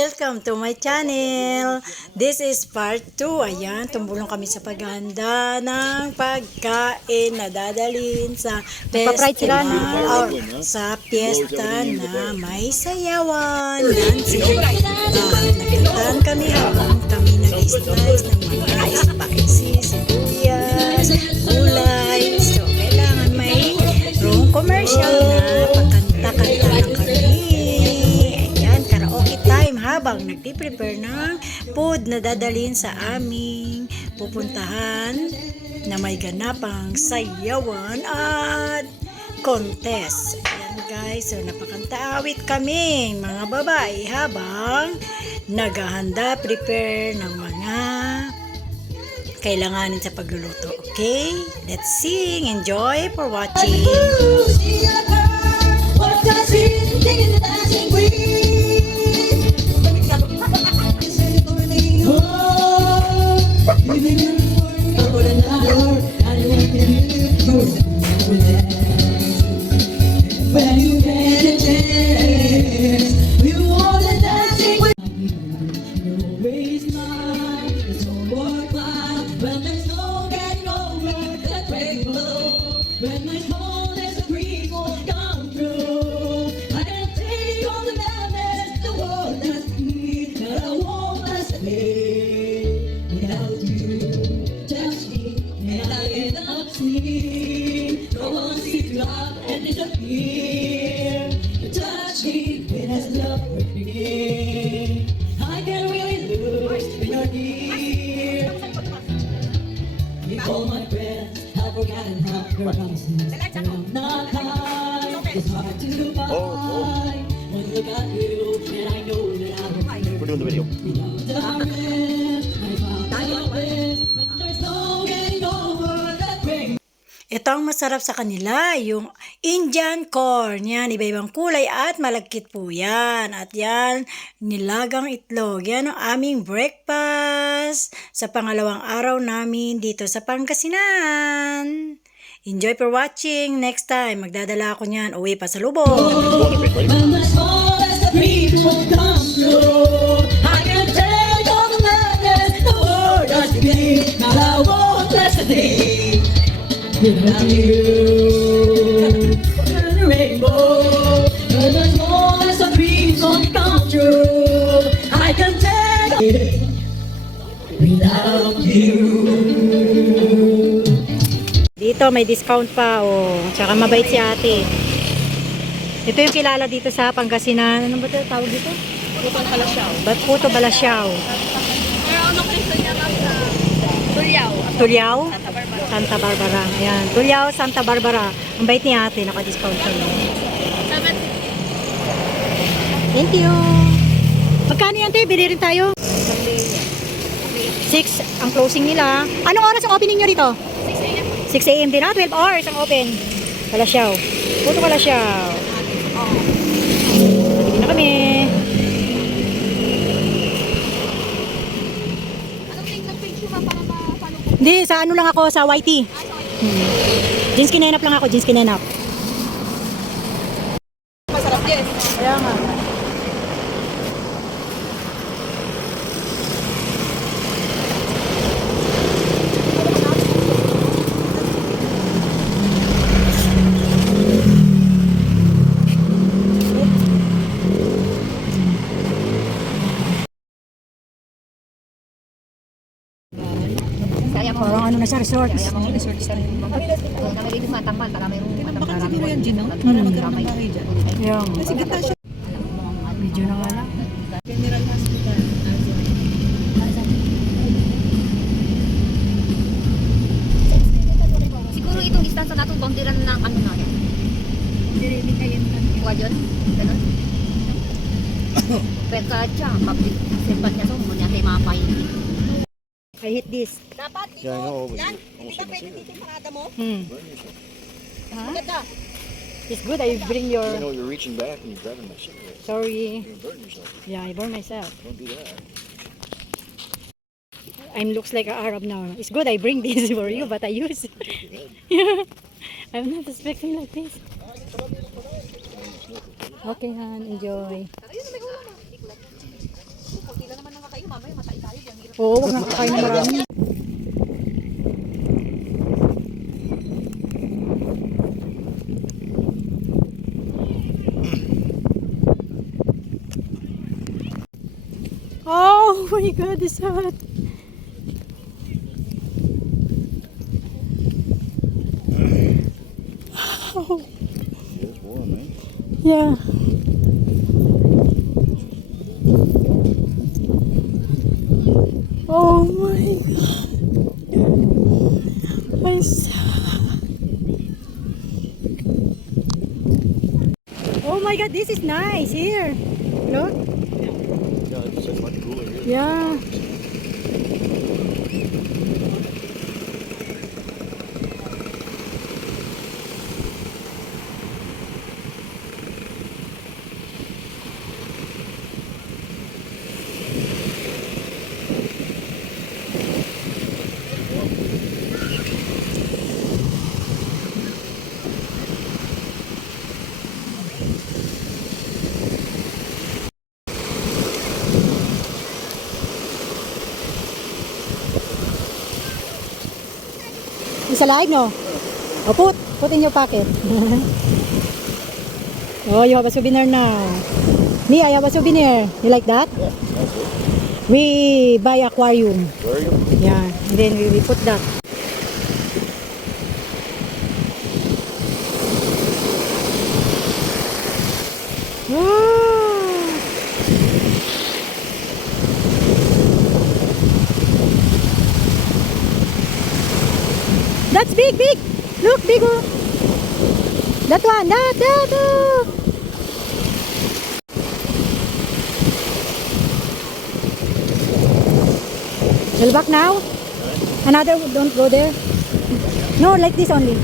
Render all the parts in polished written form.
Welcome to my channel. This is part 2. Ayan, tumulong kami sa paghahanda ng pagkain na dadalhin sa festival or sa piyesta na may sayawan. Dancing. Nagkantaan kami habang kami nag-slice ng mga spicy, sibuyas, gulay. So, kailangan may room commercial na pagkanta-kanta lang kami. Habang nagpi-prepare ng food na dadalhin sa aming pupuntahan na may ganapang sayawan at contest. Ayan guys, so napakanta-awit kami mga babae habang naghahanda, prepare ng mga kailanganin sa pagluluto. Okay? Let's sing! Enjoy for watching! When my soul is a dream will come true, I can take all the madness the world has seen, but I won't last a day without you. Touch me, and I cannot sleep. No one sees you out and disappear. You touch me, it has love for me. I can really lose when you're near. You call my friends. I've forgotten how your promises. I'm not high. It's hard to find. When look at you, and I know that I will find. We're doing the video. But there's no getting over that pain. Ito ang masarap sa kanila, yung Indian corn. Yan, iba-ibang kulay at malagkit po yan. At yan, nilagang itlog. Yan ang aming breakfast sa pangalawang araw namin dito sa Pangasinan. Enjoy for watching. Next time, magdadala ako niyan. Uwi pa sa lubong. When the soul as the dreams will come true, I can take all the madness the world has to be. Now I won't last a day without you. Under the rainbow, when the soul as the dreams will come true, I can take it without you. Dito may discount pa, oh. Tsaka mabait si ate. Ito yung kilala dito sa Pangasinan. Ano ba ito tawag dito? Puto Balasyaw. Puto Balasyaw. Pero ano Cristo niya sa Tulyao. Tulyao? Santa Barbara. Santa Barbara. Ayan. Tulyao, Santa Barbara. Ang bait ni ate. Naka-discount pa yun. 7. Thank you. Magkano yan, te? Bili rin tayo. 6 ang closing nila. Anong oras ang opening nyo rito? 6 a.m. din na, 12 hours ang open. Balasyaw. Puto Balasyaw. Hindi na kami. Anong link ng page mo para ma-follow ko? Hindi, sa ano lang ako, sa YT. Jeans kinenap lang ako, jeans kinenap. Masarap din. Kaya nga. Parang ano na siya, resorts. Nalagay yung matangmal para mayroong matangmal. Baka siguro yan, Gin, no? Para magkaroon ng bahay dyan. Yung, Kasi gita siya. video na nga lang. General Hospital. Siguro itong distansya natin, boundaran ng ano na yan. Hindi kayo na. Yun? Ganun? Pwede siya, mag-simpat niya so, muna tayo mapahin. I hit this. Dapat Yeah, I know. yan, Almost hindi ka almost pwede here. dito yung parada mo. Huh? Maganda. It's good. I bring I your... know you're reaching back and you're grabbing my cigarette. Sorry. You're burning yourself. Yeah, I burn myself. Don't do that. I'm looks like an Arab now. It's good I bring this for you, but I use it. Take your head. I'm not expecting like this. Okay, Han. Enjoy. Oo, huwag na kakain na marami. Oh my God, it's hot. It's warm, man. Yeah. Oh my God. Oh my God, this is nice here. Look. Yeah, it's so much cooler here. Yeah. Isa like, no? Oh, put in your pocket. Oh, you have a souvenir now. Me, I have a souvenir. You like that? Yeah, that's it. We buy aquarium. Where are you? Yeah, and then we put that. Wow. That's big, big. Look, big. Oh. That one, that. Oh. Well, back now. Another, don't go there. No, like this only.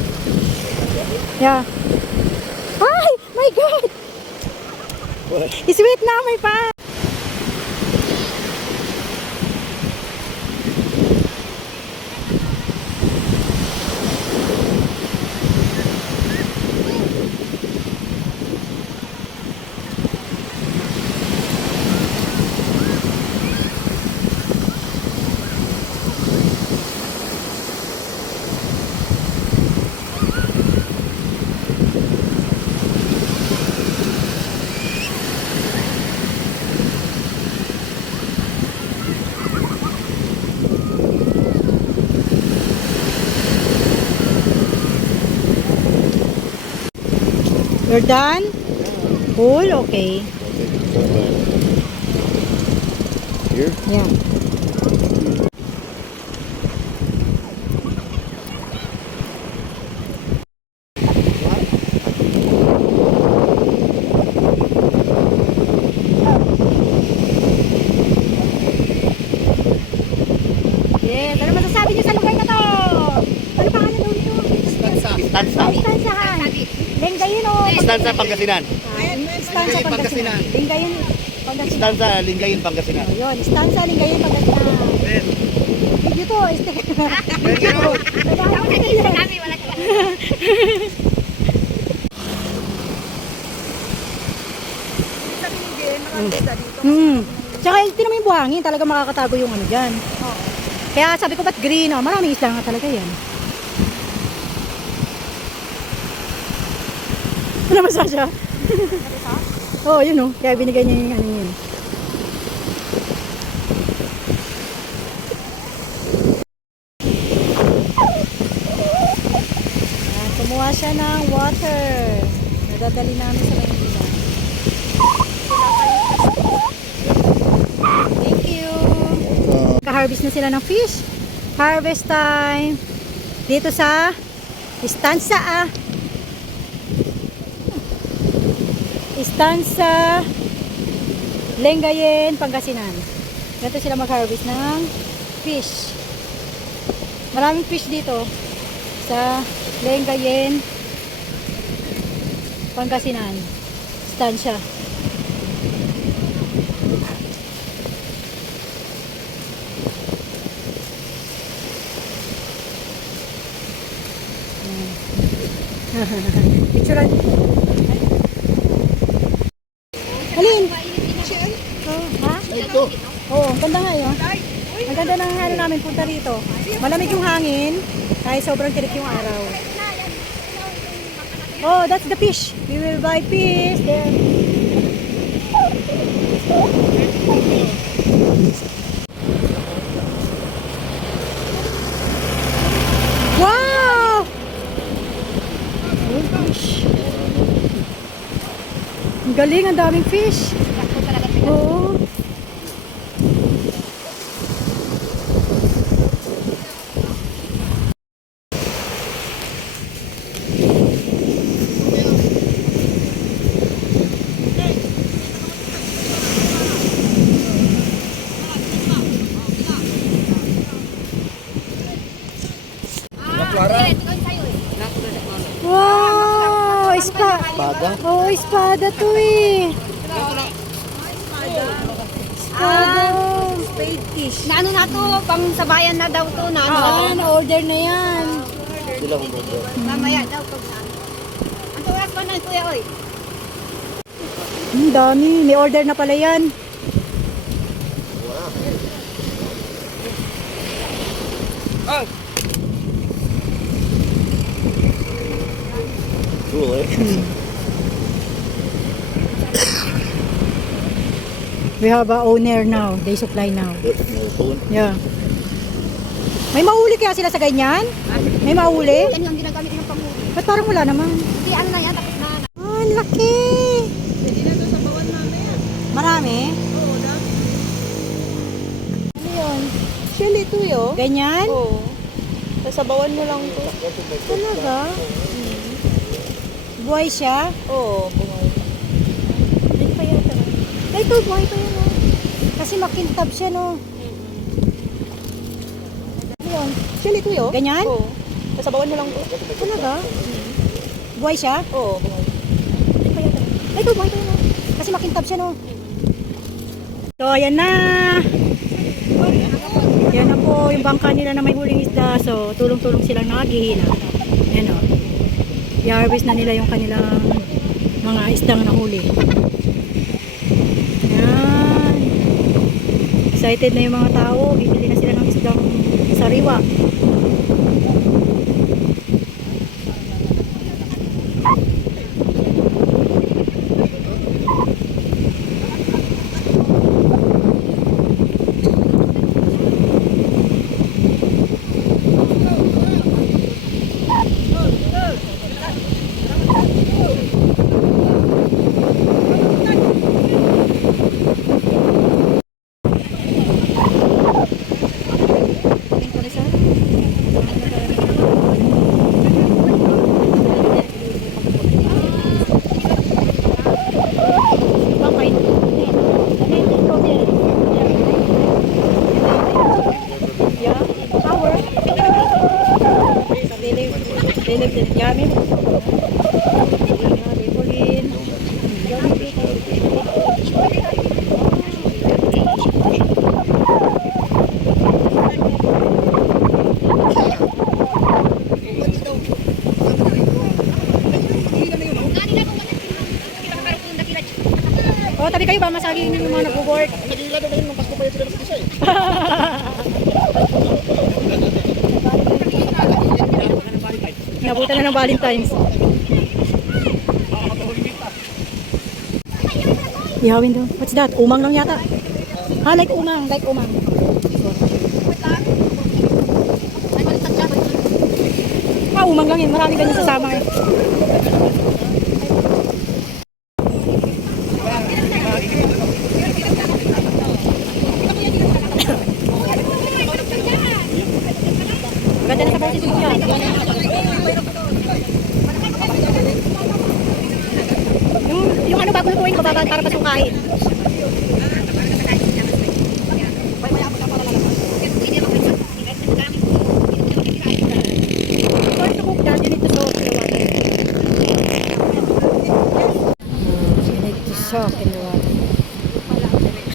Yeah. Ay, my God. What? It's wet now, my pa. You're done? Cool, okay. Here? Yeah. Yes, ano masasabi niyo sa lugar na to? Ano pangalan daw nito? Istansahan. Lenggayin o? Istansa Pangasinan. Istansa Pangasinan. Lenggayin Pangasinan. Istansa Lingayen Pangasinan. Yun, Istansa Lenggayin Pangasinan. Video to, Kami, wala ka. Tsaka tinan mo yung buhangin, talaga makakatago yung ano dyan. Kaya sabi ko, ba't green? Oh, maraming isla nga talaga yan. Ano ba Sasha? Oo, yun oh. Kaya binigay niya yung ano yun. Ayan, kumuha siya ng water. Nadadali namin sa Maynila. Thank you. Ka-harvest na sila ng fish. Harvest time. Dito sa Istansa Istansa Lenggayen, Pangasinan. Ganito sila mag-harvest ng fish. Maraming fish dito sa Lenggayen, Pangasinan. Istansa. Picturean. Alin? Oh, ha? Ito. Oo, ang ganda nga yun. Ang ganda ng ano namin punta rito. Malamig yung hangin, kahit sobrang tirik yung araw. Oh, that's the fish. We will buy fish there. Wow! Oh, fish. Ang galing, ang daming fish. Oo. Wow! Espada? Oh, espada to eh. Espada. Spade fish. Na ano na to, pang sabayan na daw to na ano. Ah, na-order na yan. Sila kung ganda. Mamaya daw pag saan. Ang oras pa na kuya oy. Ang dami. May order na pala yan. Cool, eh? We have a owner now. They supply now. Look, they're pulling. Yeah. May mahuli kaya sila sa ganyan? May mahuli? Yan yung ginagamit ng panghuli. Ba't parang wala naman? Hindi ano na yan, tapos na. Ah, ang laki. Pwede na to sa bawan mamaya. Marami? Oo, dami. Ano yun? Shell ito yun. Ganyan? Oo. Sasabawan mo lang to. Talaga? Buhay siya? Oo, bungal. Hindi pa yata. Ay, ito, buhay pa yan, oh. Kasi makintab siya, no? Ano yun? Shell ito yun. Ganyan? Oo. Sasabawan mo lang to. Talaga? Buhay siya? Oo, bungal. Hindi pa yata. Ay, ito, buhay pa yan, oh. Kasi makintab siya, no? So, ayan na. Yan na po yung bangka nila na may huling isda. So, tulong-tulong silang naghihila. Ayan, oh. I-harvest na nila yung kanilang mga isdang nahuli. Yan. Excited na yung mga tao. Bibili na sila ng isdang sariwa. Yummy. Oh, tabi kayo ba masaging yung mga nag-board? Nag-iila daw na yun nung Pasko pa yun sila nakikisa eh. Nabutan na ng Valentine's. Ihawin daw. What's that? Umang lang yata. Ah, like umang. Like umang. Ah, umang lang yun. Maraming ganyan sasama eh. Ganda na sa boses niya. Yung ano bago lutuin, bababa para pasukain. For to cook that, you need to soak the water. You need to soak in the water.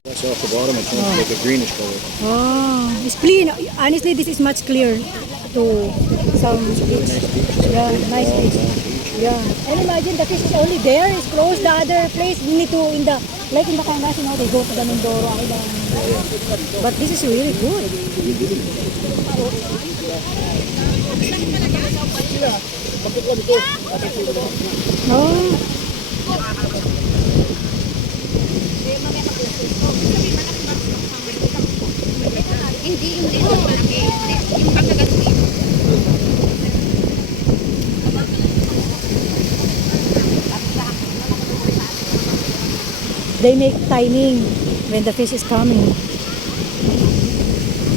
That's off the bottom. It turns like a greenish color. Oh, it's clean. Honestly, this is much clear to some beach. Yeah, nice beach. Yeah. And imagine the fish is only there, it's closed. The other place, we need to, like in the Cangas, you know, they go to the Mindoro Island. But this is really good. Magkukuha dito. Oh. Hindi, hindi. Malaki. Hindi. Yung pagkaganti. They make timing when the fish is coming.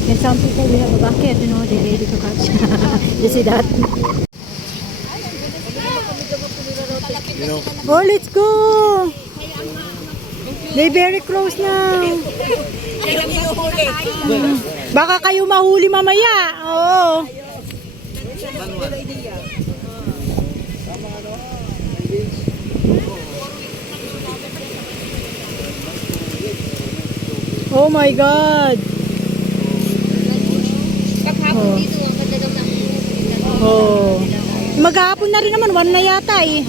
And some people, they have a bucket, you know, they're ready to catch. You see that? Oh, let's go! They very close now. Baka kayo mahuli mamaya. Oo. Oh my God. Paghapon dito, ang ganda daw ng Oh. Maghapon na rin naman, 1 na yata eh.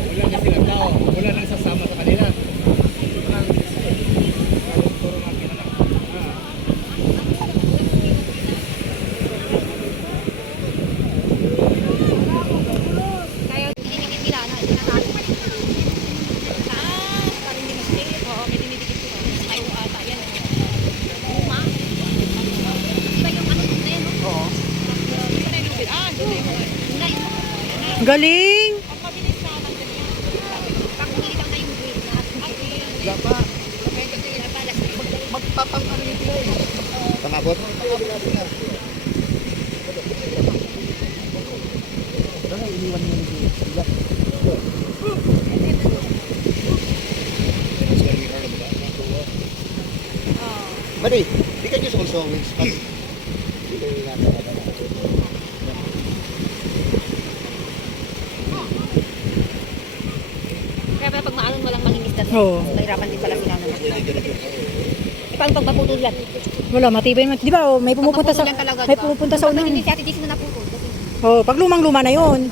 Wala nang sasama sa kanila. Kaya dinidikit nila na tinatalo. Para hindi mas-clear. Oo, may dinidikit ko. Tayo ata yan. Luma. Di ba yung ano na yan, no? Oo. Di ba na yung lubid? Doon na yung mga. Na yun. Galing! Pakuli lang na yung green. Lapa. Magpapang ano yung sila eh. Pangabot? Ano iniwan niyo yung sila? Buddy, we can use also wings. Kaya pala pag maanon walang mangingisda. Oo. Mahirapan din pala sila naman. Paano pag maputol yan? Wala, matibay naman. Di ba, oh, may pumupunta sa, Pag maputol yan talaga, may diba? pumupunta sa Pag unahan. hindi si Ate Dixie na naputol. Kasi Oh, pag lumang-luma na yun.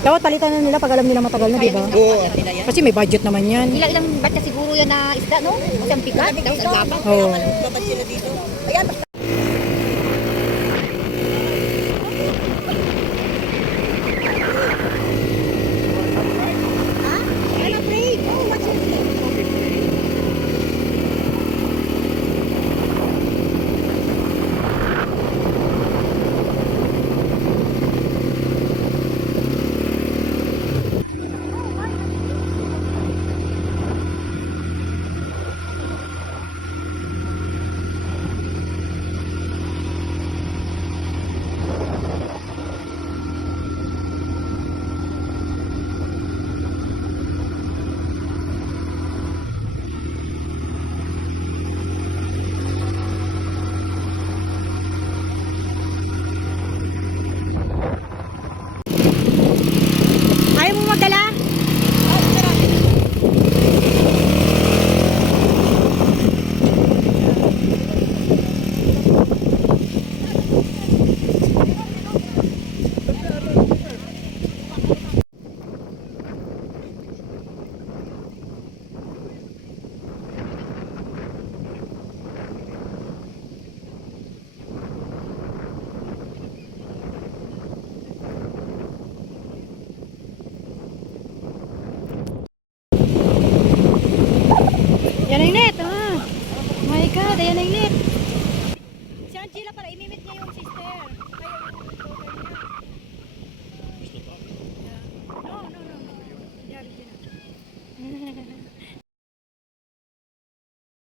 Dapat palitan na nila pag alam nila matagal na, di ba? Oo. Nila yan. Kasi may budget naman yan. Ilang batch na siguro yan na isda, no? Kasi ang pigat, tapos ang lapang. Oh. Babad sila dito. Ayan, basta